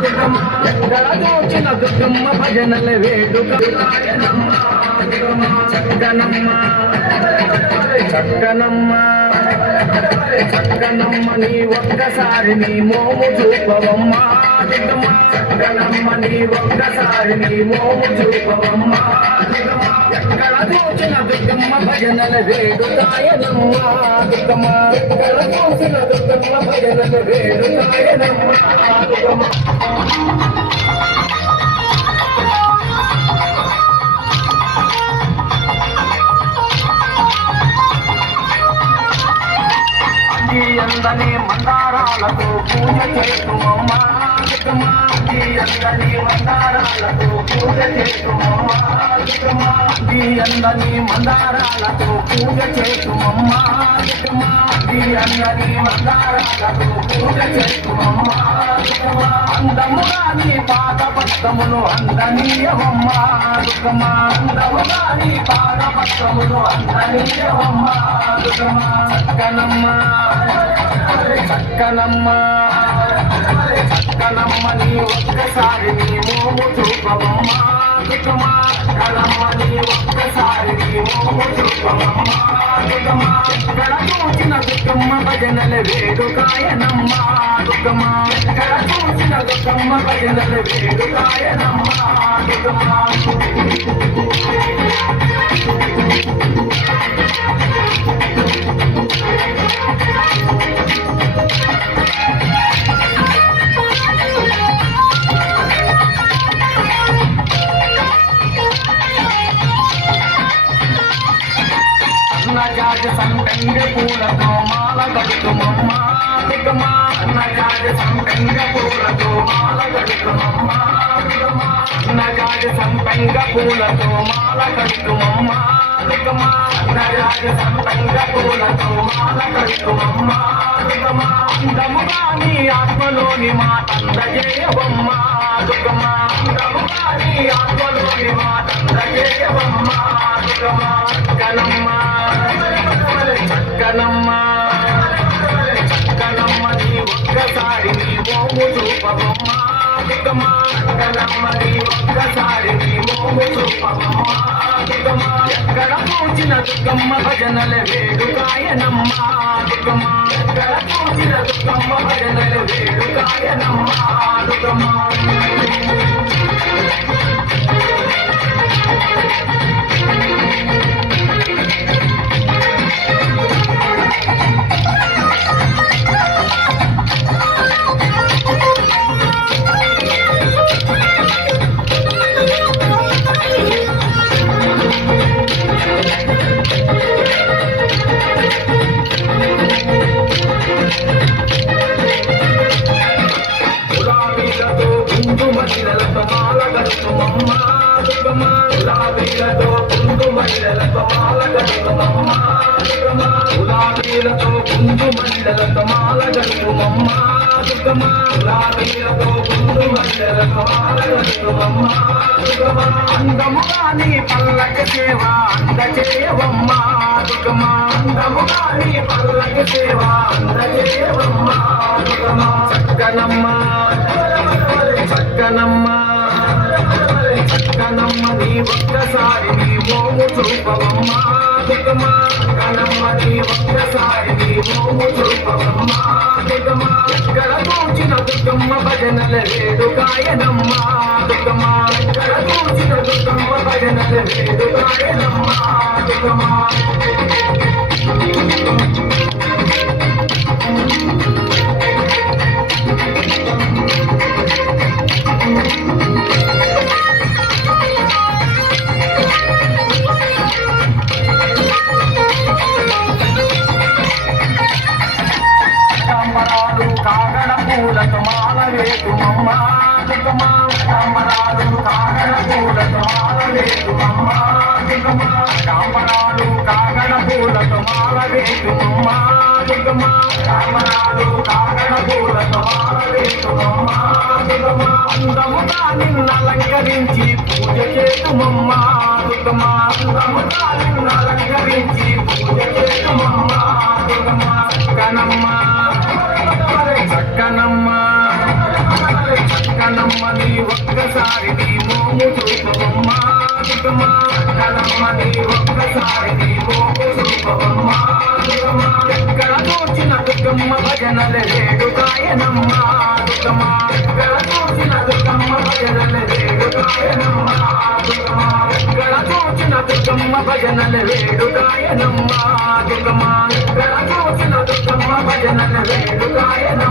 ఎక్కడ చూచిన దుర్గమ్మ భజనల వేడుక చక్కనమ్మ చక్కనమ్మ చక్కనమ్మ నీ ఒక్కసారి నీ మోము చూపవమ్మ చక్కనమ్మ నీ ఒక్కసారి నీ మోము చూపవమ్మ ఎక్కడ చూసిన దుర్గమ్మ భజనల వేడుకాయనమ్మ దుర్గమ్మ ఎక్కడ చూసిన దుర్గమ్మ భజనల వేడుకాయనమ్మ దుర్గమ్మ అందని మందారాలతో పూజ చేస్తుమమ్మ అందని మందారాలతో పూజ చేస్తుమమ్మ అందని మందారాలతో పూజ చేస్తుమమ్మ అందని మందారాలతో పూజ చేస్తుమమ్మ అందముగా నీ పాద పద్మములు అందనీయమమ్మ దుర్గమ్మ అందముగా నీ పాద పద్మములు అందనీయమమ్మ దుర్గమ్మ చక్కనమ్మ చక్కనమ్మ చక్కనమ్మ నీ ఒక్కసారి నీ మోము చూపవమ్మ దుర్గమ్మ చక్కనమ్మ నీ ఒక్కసారి నీ మోము చూపవమ్మ దుర్గమ్మ ఎక్కడ చూసిన దుర్గమ్మ భజనల వేడుకాయనమ్మ దుర్గమ్మ ఎక్కడ చూసిన దుర్గమ్మ భజనల వేడుకాయనమ్మ దుర్గమ్మ అన్నగాజ సంపెంగ పూలతో మాల కడుతుమమ్మ దుర్గమ్మ అన్నగాజ సంపెంగ పూలతో మాల కడుతుమమ్మ దుర్గమ్మ అన్నగాజ సంపెంగ పూలతో మాల కడుతుమమ్మ దుర్గమ్మ అన్నగాజ సంపెంగ పూలతో మాల కడుతుమమ్మ దుర్గమ్మ అందముగా నీ ఆత్మలోని మాటందజేయవమ్మ దుర్గమ్మ అందముగా నీ ఆత్మలోని మాటందజేయవమ్మ దుర్గమ్మ చక్కనమ్మ చక్కనమ్మ చక్కనమ్మ నీ ఒక్కసారి నీ మోము చూపవమ్మ దుర్గమ్మ చక్కనమ్మ నీ ఒక్కసారి నీ మోము చూపవమ్మ దుర్గమ్మ ఎక్కడ చూచిన దుర్గమ్మ భజనల వేడుకాయనమ్మ దుర్గమ్మ ఎక్కడ చూచిన దుర్గమ్మ భజనల వేడుకాయనమ్మ దుర్గమ్మ మహిళలతో మాల కడుతుమమ్మ దుర్గమ్మ గులాబీలతో కుందు మహిళలతో మాల కడుతుమమ్మ దుర్గమ్మ గులాబీలతో కుందు మహిళలతో మాల కడుతుమమ్మ దుర్గమ్మ గులాబీలతో కుందు మహిళలతో మాల కడుతుమమ్మ దుర్గమ్మ అందముగా నీ పల్లకి సేవ అందచేయవమ్మ దుర్గమ్మ అందముగా నీ పల్లకి సేవ అందచేయవమ్మ దుర్గమ్మ చక్కనమ్మ చక్కనమ్మ చక్కనమ్మ నీ ఒక్కసారి నీ మోము చూపవమ్మ దుర్గమ్మ చక్కనమ్మ నీ ఒక్కసారి నీ మోము చూపవమ్మ దుర్గమ్మ ఎక్కడ చూచిన దుర్గమ్మ భజనల వేడుకాయనమ్మ దుర్గమ్మ ఎక్కడ చూచిన దుర్గమ్మ భజనల వేడుకాయనమ్మ దుర్గమ్మ కాగడ పూలతో మాల వేటుమమ్మ దుర్గమ్మ కాంబరాలు కాగడ పూలతో మాల వేటుమమ్మ దుర్గమ్మ కాంబరాలు కాగడ పూలతో మాల వేటుమమ్మ దుర్గమ్మ కాంబరాలు కాగడ పూలతో మాల వేటుమమ్మ దుర్గమ్మ అందముగా నిన్నలంకరించి పూజ చేతుమమ్మ దుర్గమ్మ అందముగా నిన్నలంకరించి పూజ చేతుమమ్మ దుర్గమ్మ చక్కనమ్మ చక్కనమ్మ చక్కనమ్మ నీ ఒక్కసారి నీ మోము చూపవమ్మ దుర్గమ్మ చక్కనమ్మ నీ ఒక్కసారి నీ మోము చూపవమ్మ దుర్గమ్మ ఎక్కడ చూచిన దుర్గమ్మ భజనలు వేడుకాయనమ్మ దుర్గమ్మ ఎక్కడ చూచిన దుర్గమ్మ భజనలు వేడుకాయనమ్మ దుర్గమ్మ ఎక్కడ చూచిన దుర్గమ్మ భజనలు వేడుకాయనమ్మ దుర్గమ్మ ఎక్కడ చూచిన దుర్గమ్మ భజనలు వేడుకాయనమ్మ